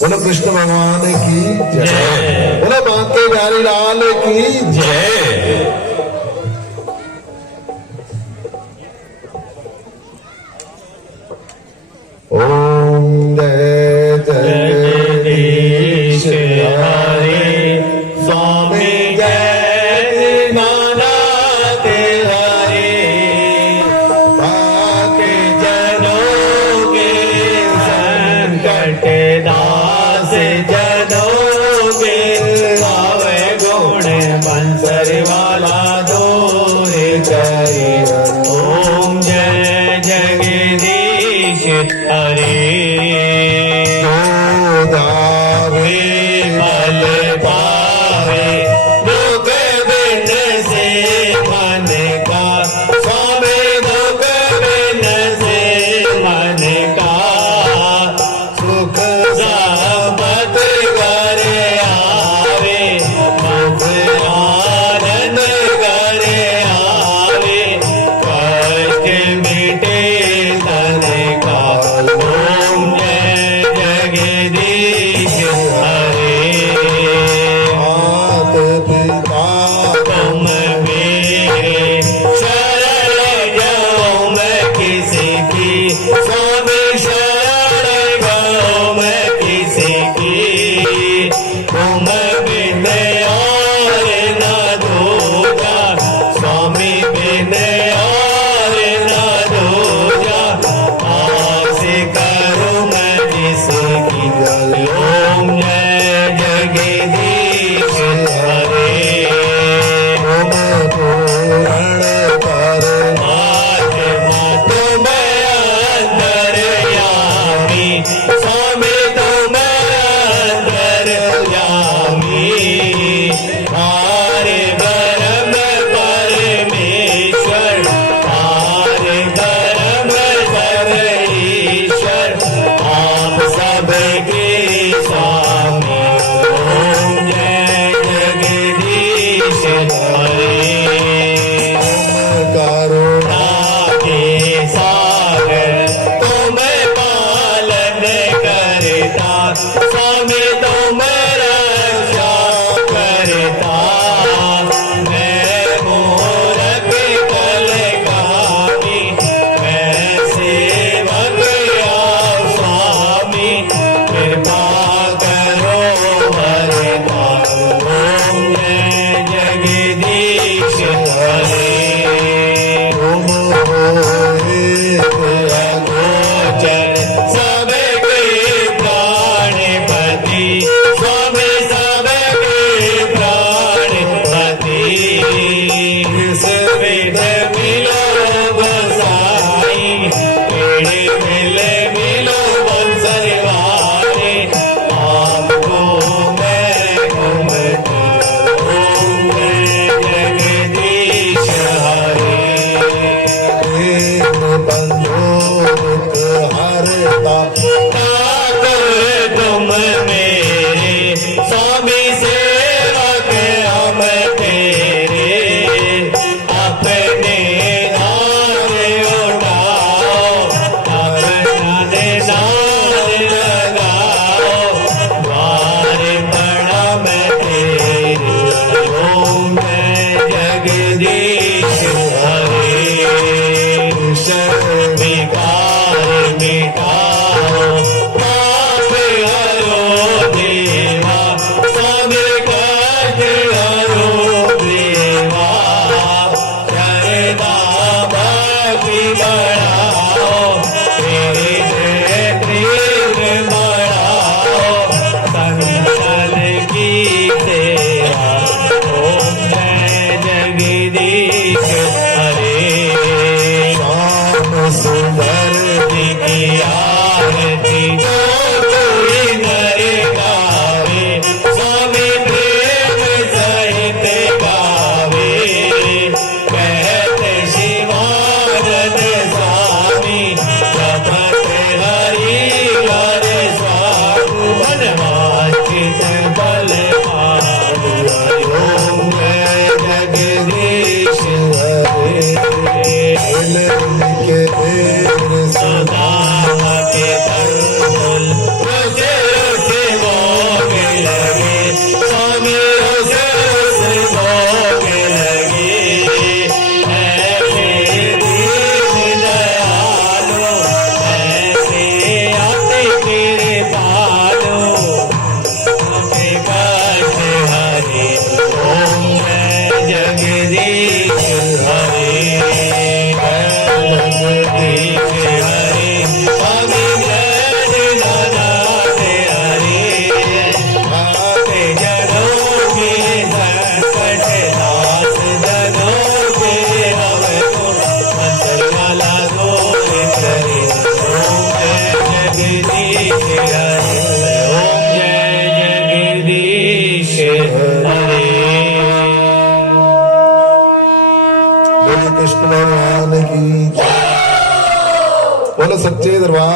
बोलो कृष्ण भगवान की जय। बोलो बांके बिहारी लाल की जय। ओम जय जगदीश हरे स्वामी जय नाथ हरे। बाके जनों के संकट दास जनों के आवे गुण बंसर वाला दूर करे। ओम जय जगदीश हरे। दावे फल पावे दुख बिन से मन का। स्वामी दुख बिन से मन का। सुख सामत करे आवे सुख आनंद करे आवे। कष्ट मिटे तन का। ओम जय जगदीश हरे। मात पिता तुम मेरे शरण जाओ मैं किसी की। स्वामी शरण जाओ मैं किसी की। तुम बिन और न दूजा। स्वामी बिन और न दूजा। आस करूं मैं जिसकी। ओम जय जगदीश हरे। ओम पूर्ण परमात्मा तुम अंदर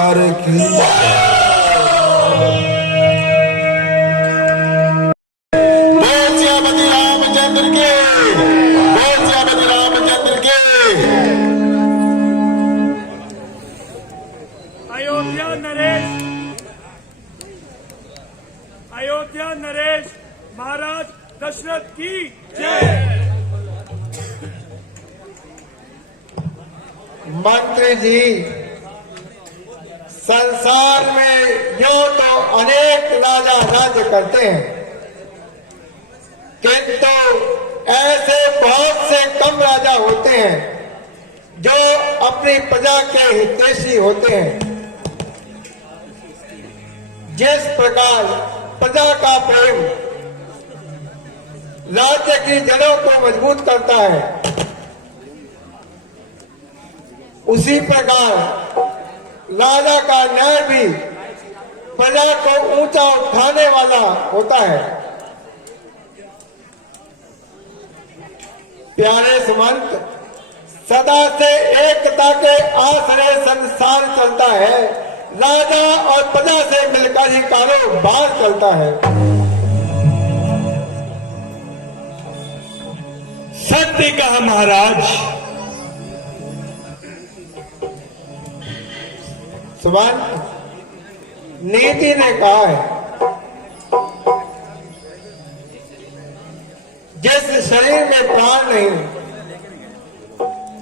सरकार की बोल सियापति रामचंद्र के, बोल सियापति रामचंद्र के। अयोध्या नरेश महाराज दशरथ की जय। मंत्री जी, संसार में यूं तो अनेक राजा राज्य करते हैं, किंतु ऐसे बहुत से कम राजा होते हैं जो अपनी प्रजा के हितैषी होते हैं। जिस प्रकार प्रजा का प्रेम राज्य की जड़ों को मजबूत करता है, उसी प्रकार राजा का न्याय भी प्रजा को ऊंचा उठाने वाला होता है। प्यारे सुमंत, सदा से एकता के आश्रय संसार चलता है। राजा और प्रजा से मिलकर ही कारोबार चलता है। सत्य कहा महाराज। सुमंत, नीति ने कहा है, जिस शरीर में प्राण नहीं,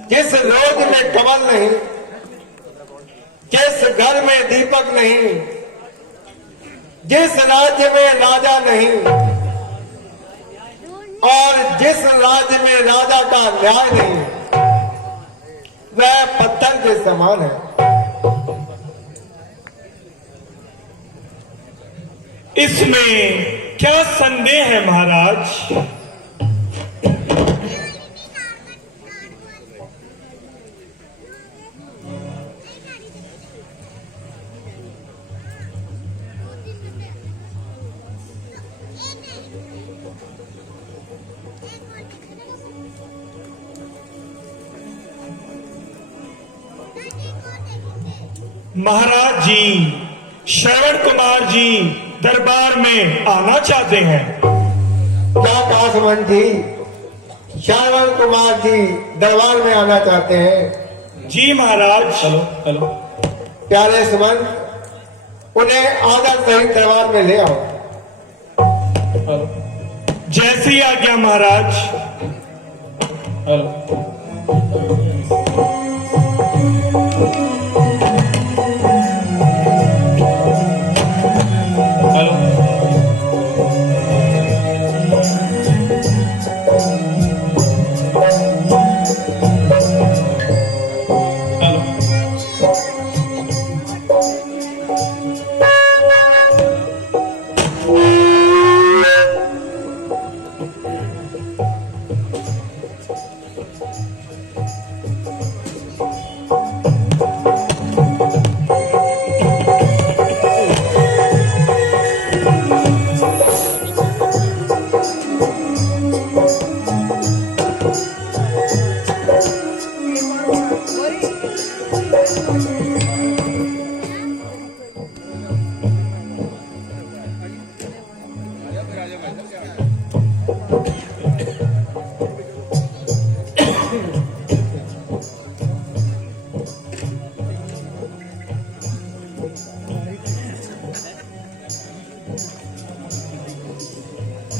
जिस रोज में कमल नहीं, जिस घर में दीपक नहीं, जिस राज्य में राजा नहीं और जिस राज्य में राजा का न्याय नहीं, वह पत्थर के समान है। इसमें क्या संदेह है महाराज? महाराज जी, श्रवण कुमार जी दरबार में आना चाहते हैं। क्या कहा सुमन जी? श्रवण कुमार जी दरबार में आना चाहते हैं? जी महाराज। हेलो। प्यारे सुमन, उन्हें आदर सहित दरबार में ले आओ। हेलो। जैसी आज्ञा महाराज। हेलो।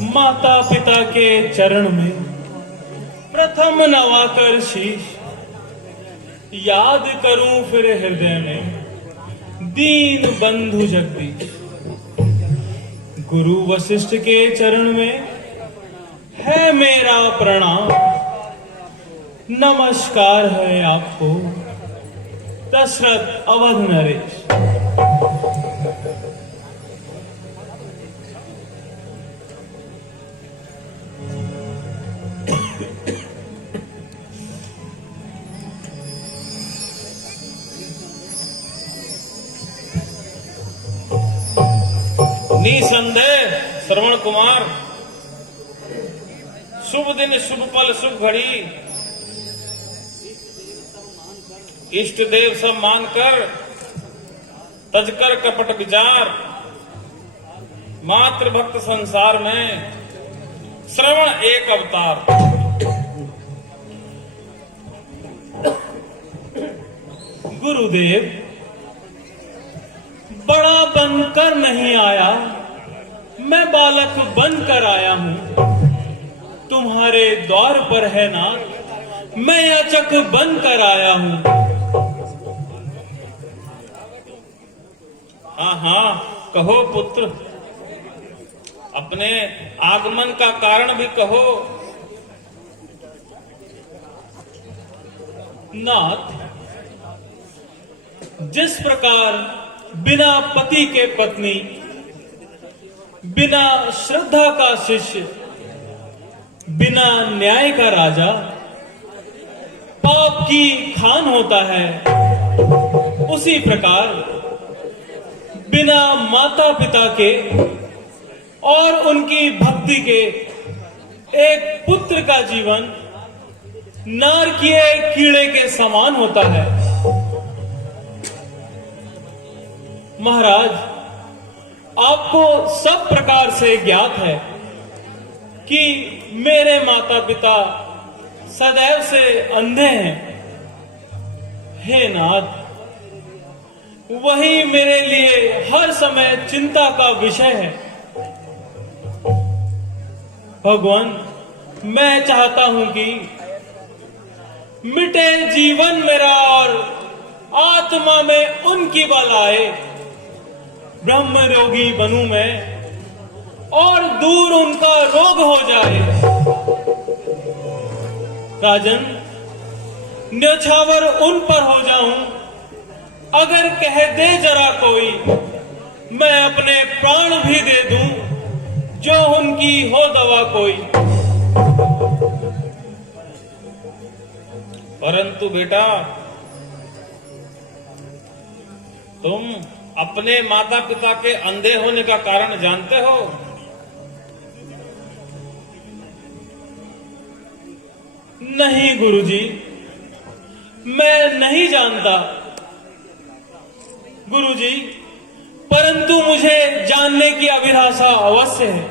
माता पिता के चरण में प्रथम नवाकर शीश, याद करूं फिर हृदय में दीन बंधु जगदीश। गुरु वशिष्ठ के चरण में है मेरा प्रणाम, नमस्कार है आपको दशरथ अवध नरेश। निसंदेह श्रवण कुमार, शुभ दिन शुभ पल शुभ घड़ी, इष्ट देव सब मानकर तजकर कपट विचार, मात्र भक्त संसार में श्रवण एक अवतार। गुरुदेव, बड़ा बनकर नहीं आया, मैं बालक बनकर आया हूं। तुम्हारे द्वार पर है नाथ, मैं याचक बनकर आया हूं। हाँ हाँ, कहो पुत्र, अपने आगमन का कारण भी कहो। नाथ, जिस प्रकार बिना पति के पत्नी, बिना श्रद्धा का शिष्य, बिना न्याय का राजा पाप की खान होता है, उसी प्रकार बिना माता पिता के और उनकी भक्ति के एक पुत्र का जीवन नारकीय कीड़े के समान होता है। महाराज, आपको सब प्रकार से ज्ञात है कि मेरे माता पिता सदैव से अंधे हैं। हे नाथ, वही मेरे लिए हर समय चिंता का विषय है। भगवान, मैं चाहता हूं कि मिटे जीवन मेरा और आत्मा में उनकी बल आए। ब्रह्म रोगी बनूं मैं और दूर उनका रोग हो जाए। राजन, न्यौछावर उन पर हो जाऊं, अगर कह दे जरा कोई, मैं अपने प्राण भी दे दूं, जो उनकी हो दवा कोई। परंतु बेटा, तुम अपने माता पिता के अंधे होने का कारण जानते हो? नहीं गुरुजी, मैं नहीं जानता। गुरुजी, परंतु मुझे जानने की अभिलाषा अवश्य है।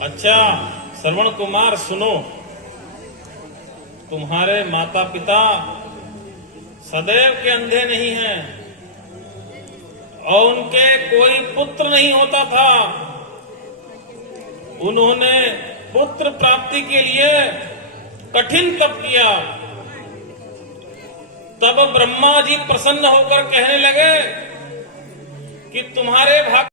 अच्छा श्रवण कुमार, सुनो। तुम्हारे माता पिता सदैव के अंधे नहीं हैं और उनके कोई पुत्र नहीं होता था। उन्होंने पुत्र प्राप्ति के लिए कठिन तप किया। तब ब्रह्मा जी प्रसन्न होकर कहने लगे कि तुम्हारे भाग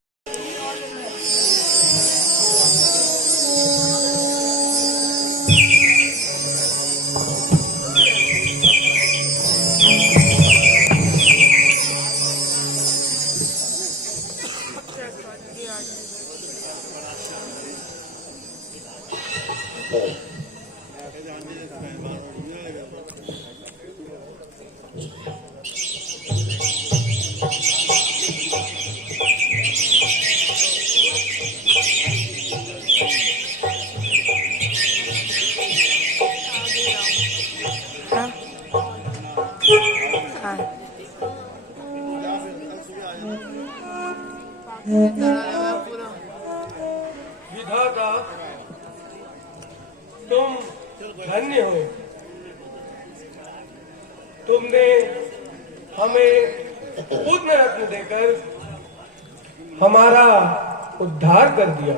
विधाता, तुम धन्य हो। तुमने हमें पुण्य रत्न देकर हमारा उद्धार कर दिया।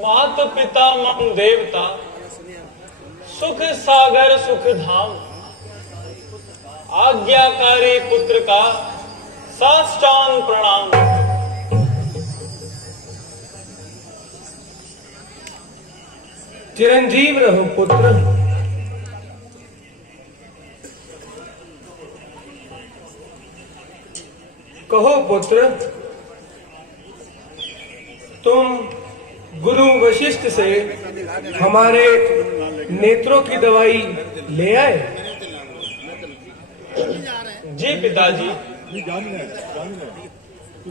मात पिता मम देवता, सुख सागर सुख धाम, आज्ञाकारी पुत्र का साष्टांग प्रणाम। चिरंजीव रहो पुत्र। कहो पुत्र, तुम गुरु वशिष्ठ से हमारे नेत्रों की दवाई ले आए? जी पिताजी,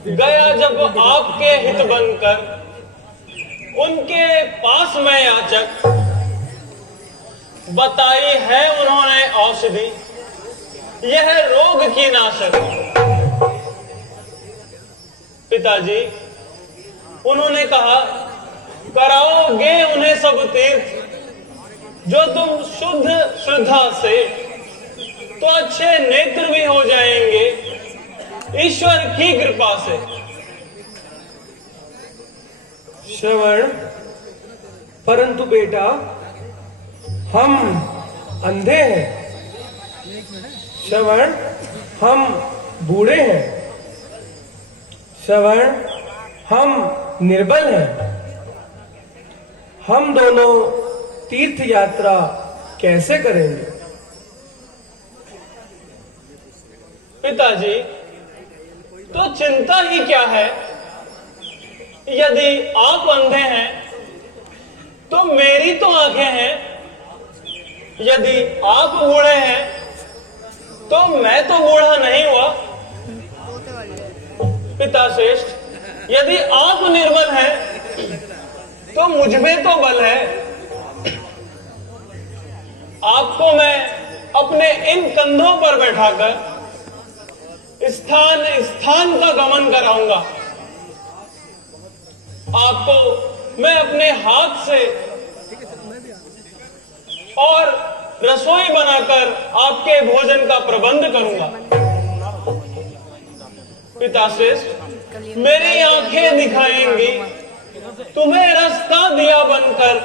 गया जब आपके हित बनकर उनके पास मैं याचक, बताई है उन्होंने औषधि, यह रोग की नाशक। पिताजी, उन्होंने कहा कराओगे उन्हें सब तीर्थ, जो तुम शुद्ध श्रद्धा से, तो अच्छे नेत्र भी हो जाएंगे ईश्वर की कृपा से। श्रवण, परंतु बेटा हम अंधे हैं। श्रवण, हम बूढ़े हैं। श्रवण, हम निर्बल हैं। हम दोनों तीर्थ यात्रा कैसे करेंगे? पिताजी, तो चिंता ही क्या है? यदि आप अंधे हैं तो मेरी तो आंखें हैं, यदि आप बूढ़े हैं तो मैं तो बूढ़ा नहीं हुआ। पिता श्रेष्ठ, यदि आप निर्बल हैं तो मुझ में तो बल है। आपको मैं अपने इन कंधों पर बैठाकर स्थान स्थान का गमन कराऊंगा। आपको मैं अपने हाथ से और रसोई बनाकर आपके भोजन का प्रबंध करूंगा। पिता श्रेष्ठ, मेरी आंखें दिखाएंगी, तुम्हें रास्ता दिया बनकर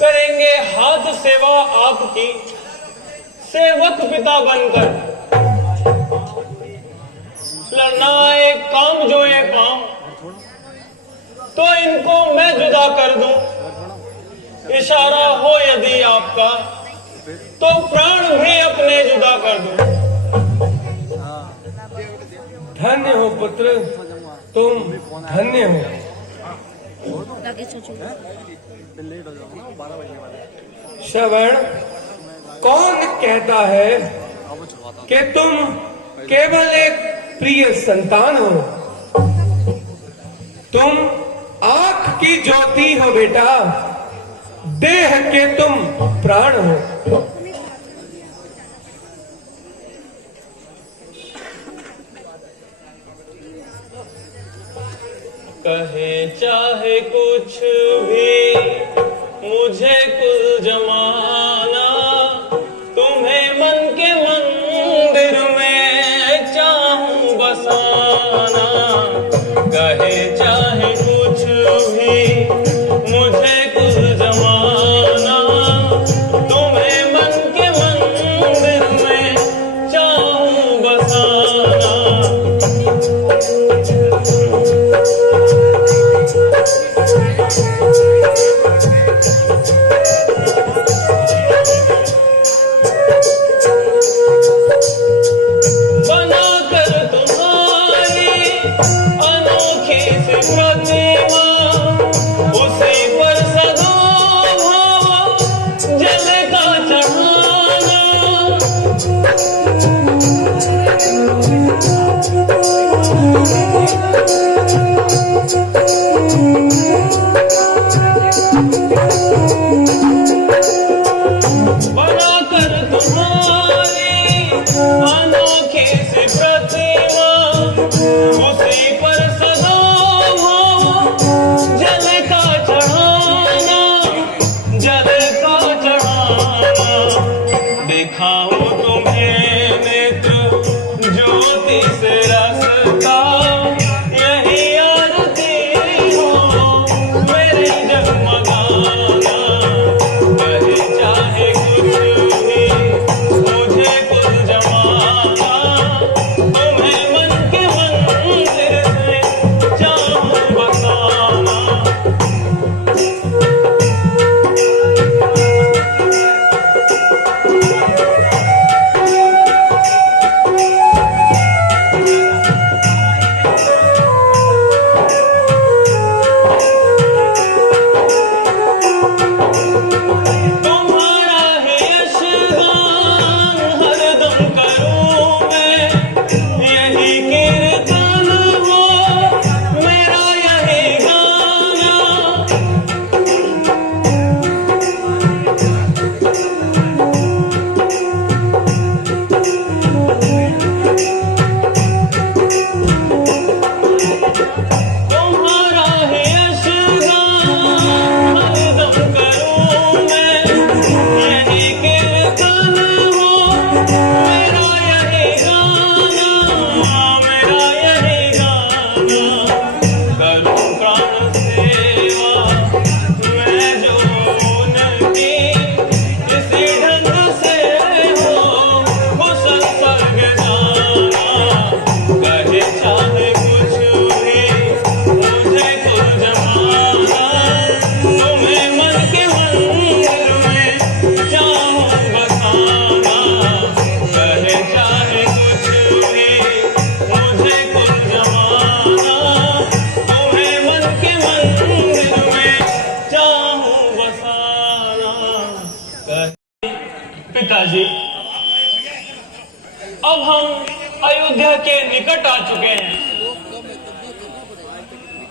करेंगे हाथ सेवा आपकी, सेवक पिता बनकर। लड़ना एक काम जो ये पाऊं, तो इनको मैं जुदा कर दूं। इशारा हो यदि आपका, तो प्राण भी अपने जुदा कर दूं। धन्य हो पुत्र, तुम धन्य हो। श्रवण, कौन कहता है कि तुम केवल एक प्रिय संतान हो? तुम आंख की ज्योति हो बेटा, देह के तुम प्राण हो। कहे चाहे कुछ भी मुझे कुल जमाना, तुम्हें मन के मंदिर में चाहूं बसाना। कहे चाहे कुछ भी मुझे कुल जमाना, तुम्हें मन के मंदिर में चाहूं बसाना। अनोखी सी प्रतिमा, उसी पर सदा भाव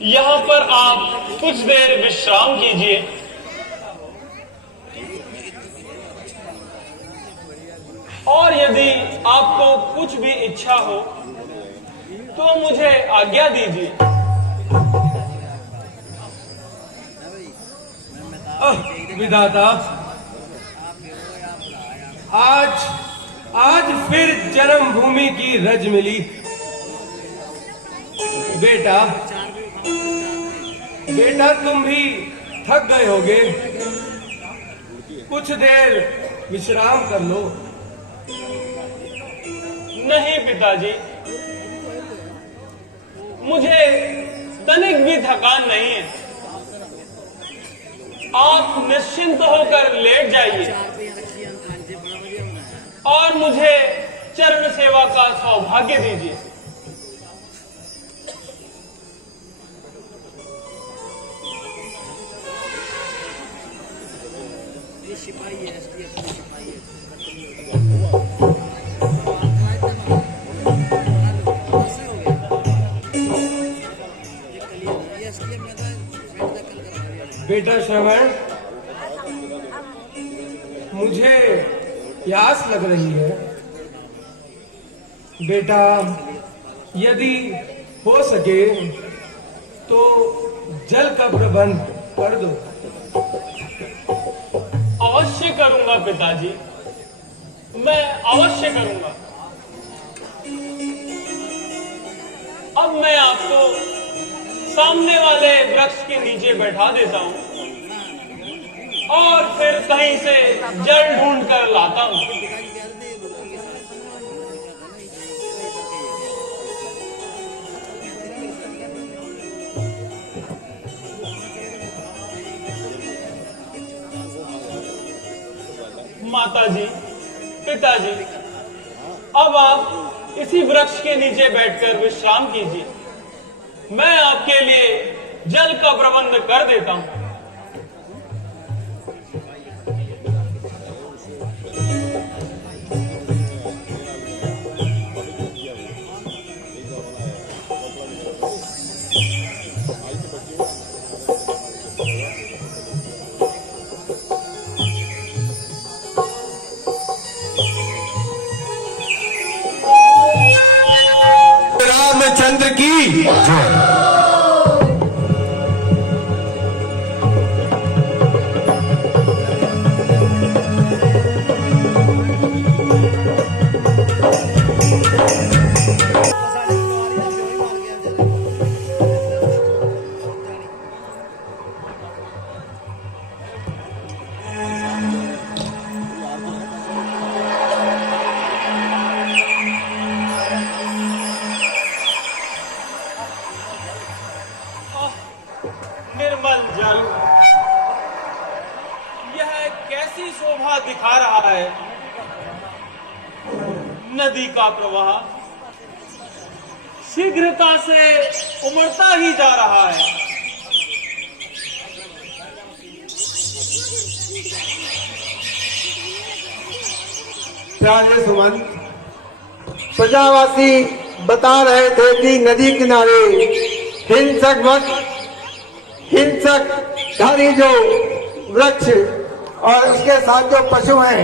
यहाँ पर आप कुछ देर विश्राम कीजिए। और यदि आपको कुछ भी इच्छा हो तो मुझे आज्ञा दीजिए। विधाता, आज फिर जन्मभूमि की रज मिली। बेटा तुम भी थक गए होगे, कुछ देर विश्राम कर लो। नहीं पिताजी, मुझे तनिक भी थकान नहीं है। आप निश्चिंत होकर लेट जाइए और मुझे चरण सेवा का सौभाग्य दीजिए। बेटा श्रवण, मुझे प्यास लग रही है। बेटा, यदि हो सके तो जल का प्रबंध कर दो। अवश्य करूंगा पिताजी, मैं अवश्य करूंगा। अब मैं आपको सामने वाले वृक्ष के नीचे बैठा देता हूं और फिर कहीं से जल ढूंढ कर लाता हूं। माताजी, पिताजी, अब आप इसी वृक्ष के नीचे बैठकर विश्राम कीजिए। मैं आपके लिए जल का प्रबंध कर देता हूं। रामचंद्र की जय। निर्मल जल, यह कैसी शोभा दिखा रहा है। नदी का प्रवाह शीघ्रता से उमड़ता ही जा रहा है। प्यारे सुमन, प्रजावासी बता रहे थे कि नदी किनारे हिंसकधारी जो वृक्ष और उसके साथ जो पशु हैं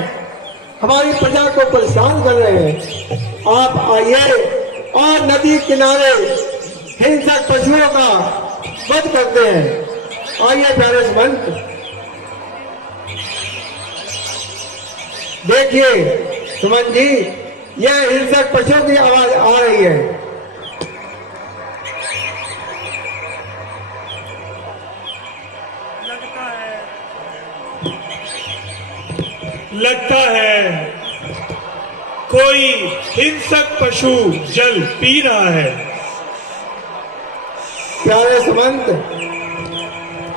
हमारी प्रजा को परेशान कर रहे हैं। आप आइए और नदी किनारे हिंसक पशुओं का वध करते हैं। आइए प्यारे सुमंत, देखिए सुमन जी, यह हिंसक पशुओं की आवाज आ रही है। लगता है कोई हिंसक पशु जल पी रहा है। प्यारे सुमंत,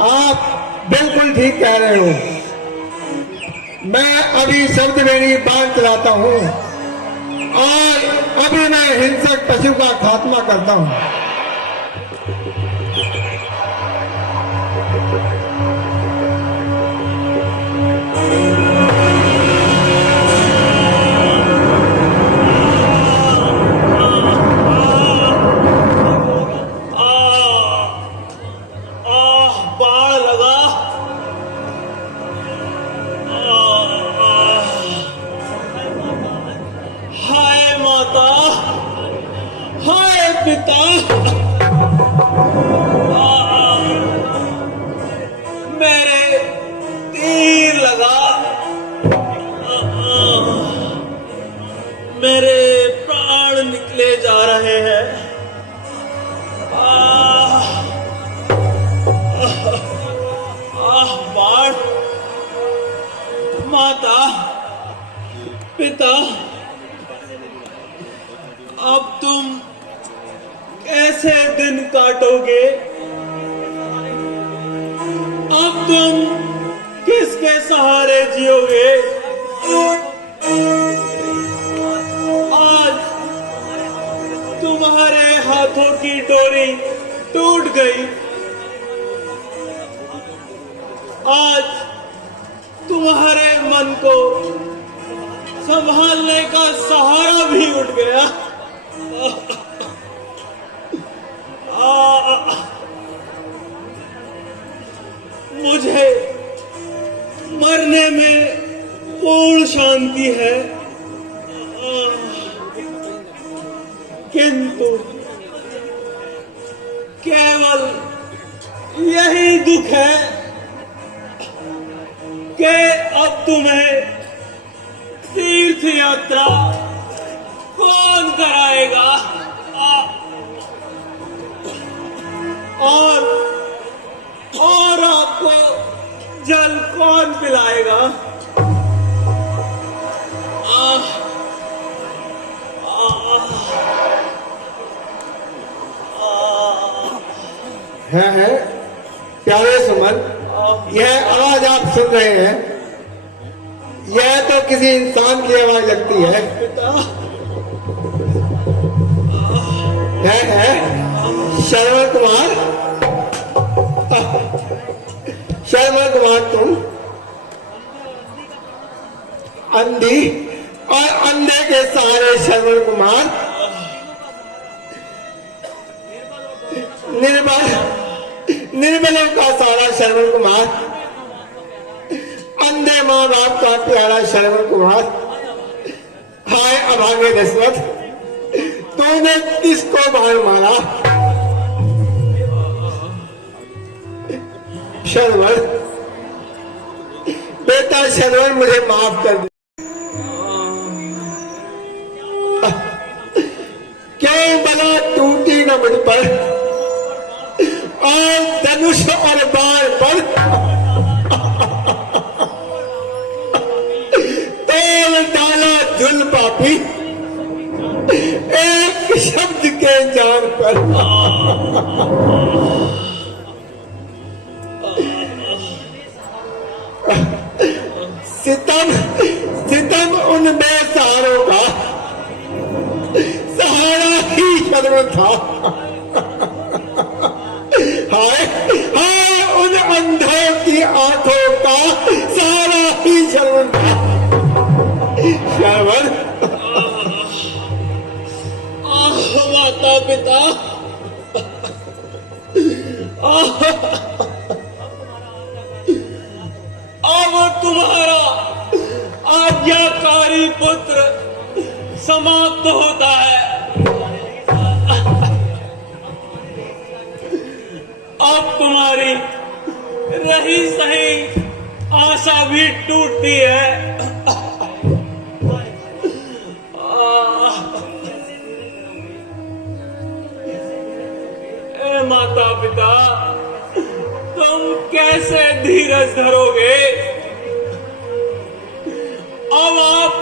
आप बिल्कुल ठीक कह रहे हो। मैं अभी शब्द मेरी बात चलाता हूँ और अभी मैं हिंसक पशु का खात्मा करता हूँ। पिता, मेरे तीर लगा, मेरे प्राण निकले जा रहे हैं। बाण, माता पिता, अब तुम कैसे दिन काटोगे? अब तुम किसके सहारे जियोगे? आज तुम्हारे हाथों की डोरी टूट गई, आज तुम्हारे मन को संभालने का सहारा भी उठ गया। मुझे मरने में पूर्ण शांति है, किंतु केवल यही दुख है कि अब तुम्हें तीर्थ यात्रा कौन कराएगा और आपको जल कौन पिलाएगा? है प्यारे सुमन, यह आवाज आप सुन रहे हैं, यह तो किसी इंसान की आवाज लगती है। है श्रवण कुमार, श्रवण कुमार, तुम अंधी और अंधे के सहारे श्रवण कुमार निर्बलों का सहारा श्रवण कुमार, अंधे माँ बाप का प्यारा श्रवण कुमार। हाय अभागे दशरथ, तूने किसको बाण मारा? श्रवण बेटा, श्रवण मुझे माफ कर दे। क्यों बला टूटी न मुझ पर और धनुष और बाण पर तोल डाला झुल पापी एक शब्द के जान पर। सितम उन बेसहारों का सहारा ही शर्म था। हाय उन अंधों की आंखों का सहारा ही शर्म था। श्रवण, माता पिता, अब तुम्हारा आज्ञाकारी पुत्र समाप्त होता है। अब तुम्हारी रही सही आशा भी टूटती है। माता पिता, तुम कैसे धीरज धरोगे? अब आप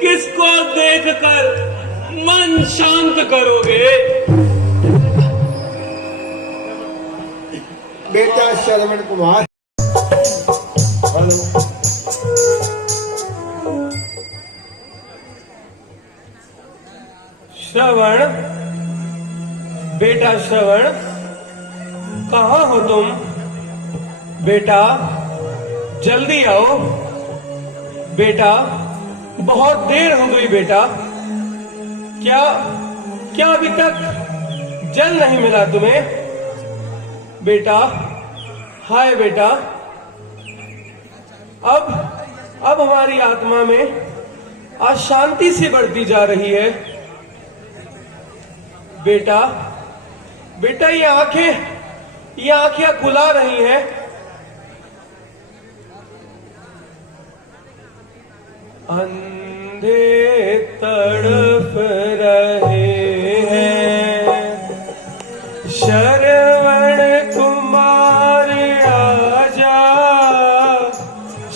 किसको देखकर मन शांत करोगे? बेटा श्रवण कुमार, श्रवण, बेटा श्रवण, कहाँ हो तुम? बेटा जल्दी आओ। बेटा बहुत देर हो गई बेटा। क्या अभी तक जल नहीं मिला तुम्हें? बेटा, हाय बेटा, अब हमारी आत्मा में अशांति सी बढ़ती जा रही है। बेटा बेटा ये आंखें खुला रही हैं। अंधे तड़प रहे हैं, शरवण कुमार आजा,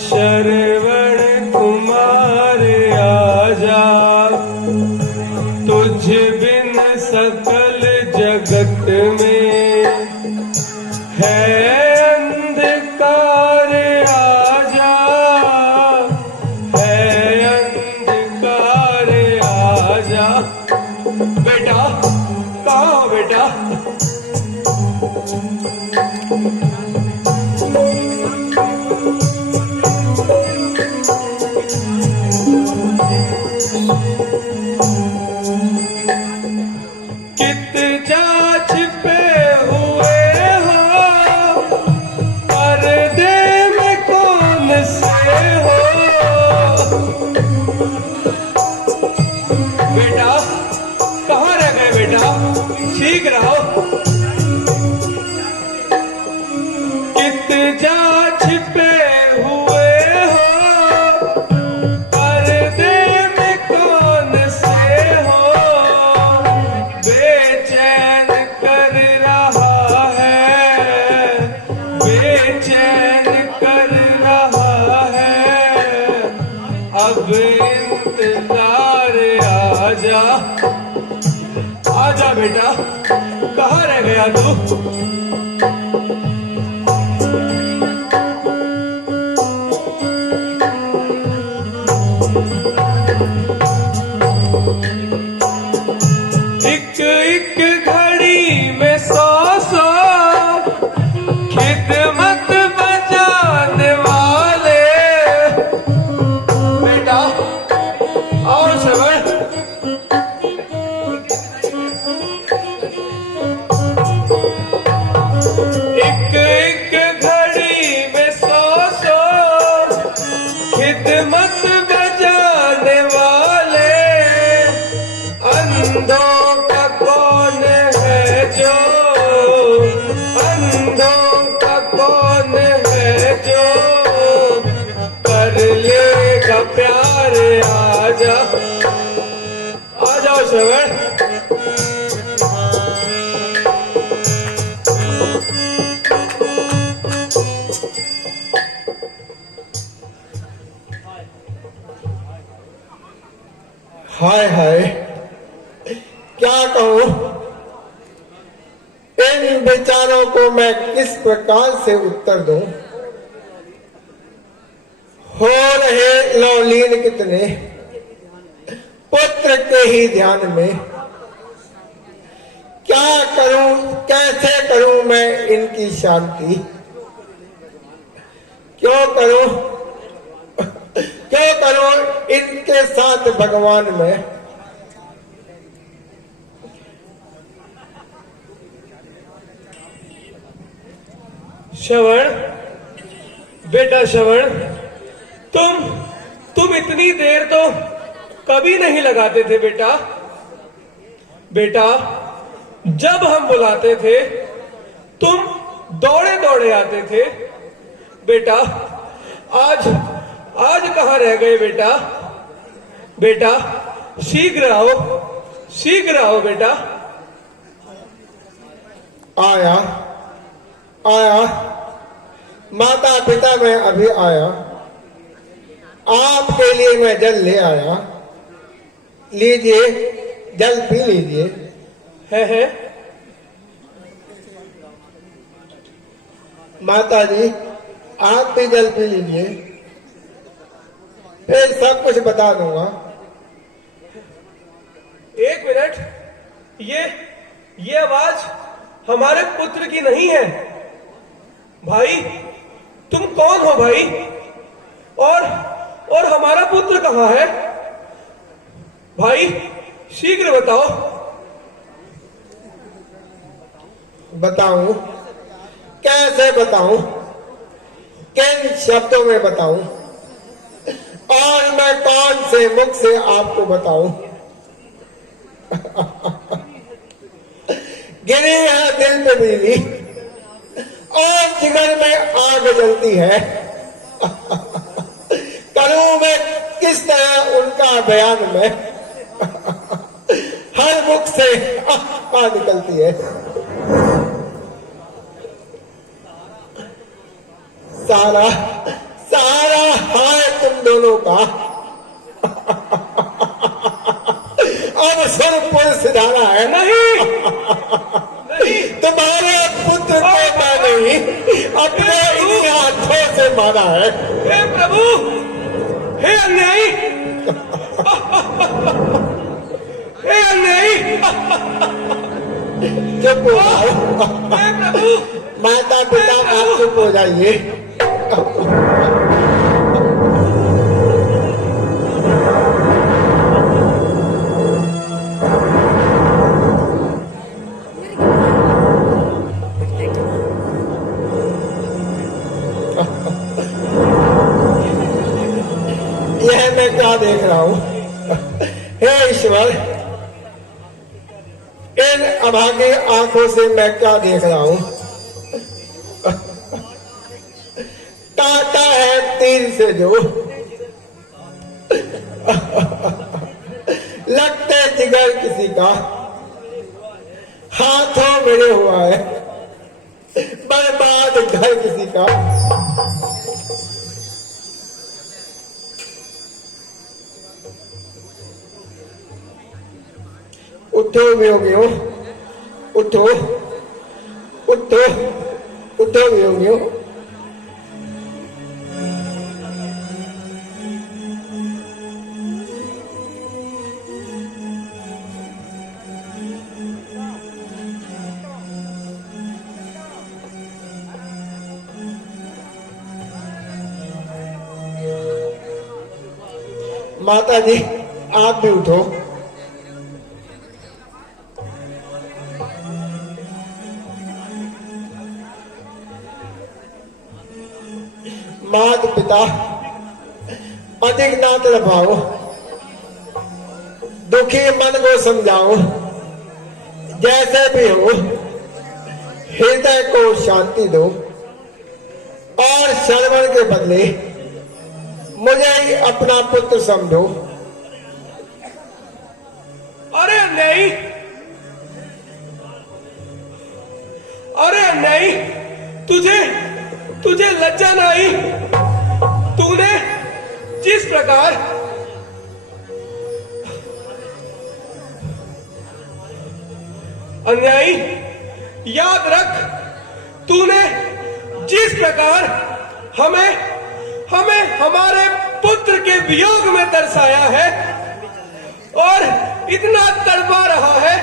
शरवण कुमार आजा, तुझ बिन सकल जगत में है अंधकार, आजा है अंधकार, आजा। बेटा कहाँ हो बेटा? कित जाच पे हुए हो, पर्दे में कौन से हो? बेटा कहाँ रह गए बेटा? सीख रहो। कित जाच पे हुए हो, पर्दे में कौन से हो? बेचैन कर रहा है, बेचैन कर रहा है, अब इंतजार आजा, आजा बेटा। कहाँ रह गया तू? एक एक घड़ी में 100 खिदमत बजाने वाले। बेटा आओ श्रवण। एक एक घड़ी में 100 खिदमत बजाने वाले। अंधों का कौन है जो, अंधों का कौन है जो कर लेगा प्यार, आजा, आ जाओ श्रवण। हाय हाय क्या कहूं, इन विचारों को मैं किस प्रकार से उत्तर दूं। हो रहे लौलीन कितने पुत्र के ही ध्यान में। क्या करूं कैसे करूं मैं इनकी शांति, क्यों करूं इनके साथ भगवान में। श्रवण बेटा श्रवण, तुम इतनी देर तो कभी नहीं लगाते थे बेटा। बेटा जब हम बुलाते थे तुम दौड़े दौड़े आते थे। बेटा आज कहाँ रह गए बेटा? बेटा शीघ्र आओ बेटा। आया माता पिता मैं अभी आया, आपके लिए मैं जल ले आया, लीजिए जल पी लीजिए। है माता जी आप भी जल पी लीजिए, फिर सब कुछ बता दूंगा। एक मिनट, ये आवाज हमारे पुत्र की नहीं है। भाई तुम कौन हो भाई? और हमारा पुत्र कहाँ है? भाई शीघ्र बताओ। बताऊं? कैसे बताऊं? किन शब्दों में बताऊं? और मैं कौन से मुख से आपको बताऊं? गिरी है दिल पे बिजली और जिगर में आग जलती है। करूं मैं किस तरह उनका बयान में, हर मुख से आह निकलती है। सारा सारा हाय तुम दोनों का अब सुरपुर सिधारा है। नहीं नहीं तुम्हारे पुत्र को मैंने अपने इन हाथों से मारा है। हे प्रभु, हे अन्यायी, हे अन्यायी, चुप हो जाओ, हे प्रभु, माता पिता आप चुप हो जाइए। यह मैं क्या देख रहा हूं? हे ईश्वर, इन अभागी आंखों से मैं क्या देख रहा हूं? काटा है तीर से जो लगते जिगर किसी का हाथों मेरे हुआ है बर्बाद घर किसी का। उठो वियोगियों, उठो उठो उठो वियोगियों। माता जी आप भी उठो। मात पिता अधिक ना तड़पाओ, दुखी मन को समझाओ, जैसे भी हो हृदय को शांति दो और श्रवण के बदले मुझे ही अपना पुत्र समझो। अरे नहीं, अरे नहीं, तुझे तुझे लज्जा नहीं? तूने जिस प्रकार अन्यायी, याद रख, तूने जिस प्रकार हमें हमें हमारे पुत्र के वियोग में दर्शाया है और इतना तड़पा रहा है,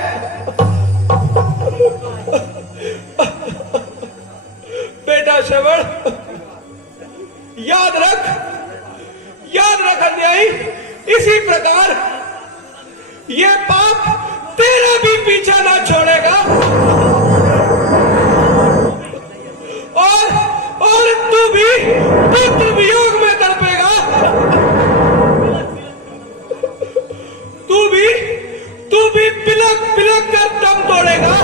बेटा श्रवण, याद रख अन्यायी, इसी प्रकार ये पाप तेरा भी पीछा ना छोड़ेगा और तू भी पुत्र वियोग में तड़पेगा। तू भी बिलक बिलक कर दम तोड़ेगा।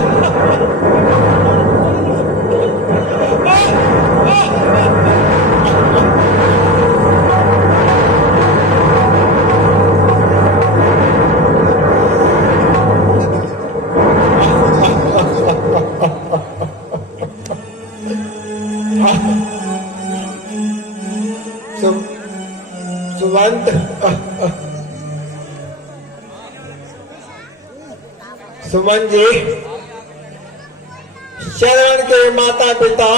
सुमंत, सुमन जी, शरण के माता पिता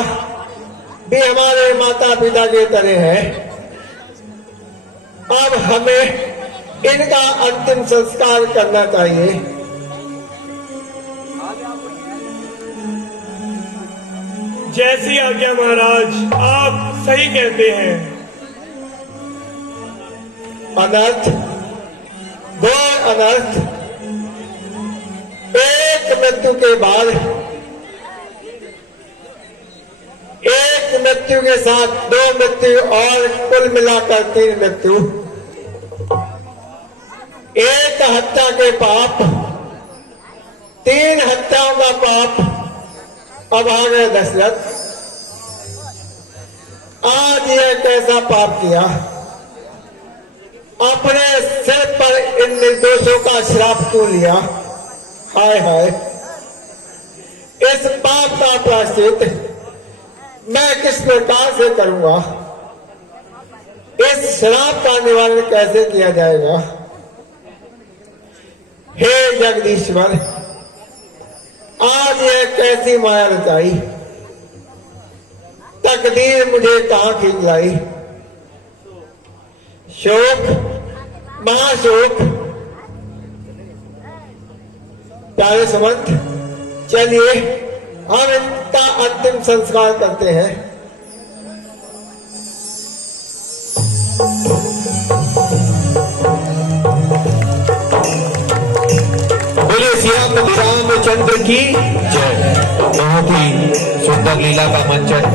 भी हमारे माता पिता की तरह हैं। अब हमें इनका अंतिम संस्कार करना चाहिए। जैसी आज्ञा महाराज, आप सही कहते हैं। अनर्थ, घोर अनर्थ, एक मृत्यु के बाद एक मृत्यु के साथ दो मृत्यु और कुल मिलाकर 3 मृत्यु, एक हत्या के पाप 3 हत्याओं का पाप अब आ गए दशरथ। आज यह कैसा पाप किया, अपने सिर पर इन निर्दोषों का श्राप क्यों लिया। हाय हाय, इस पाप का प्रायश्चित मैं किस प्रकार से करूंगा, इस श्राप का निवारण कैसे किया जाएगा। हे जगदीश्वर, आज यह कैसी माया रचाई, तकदीर मुझे कहां खींच लाई। शोक, महाशोक। प्यारे सुमंत, चलिए हम इनका अंतिम संस्कार करते हैं। बोले श्री रामचंद्र की जय। बहुत ही सुंदर लीला का मंचन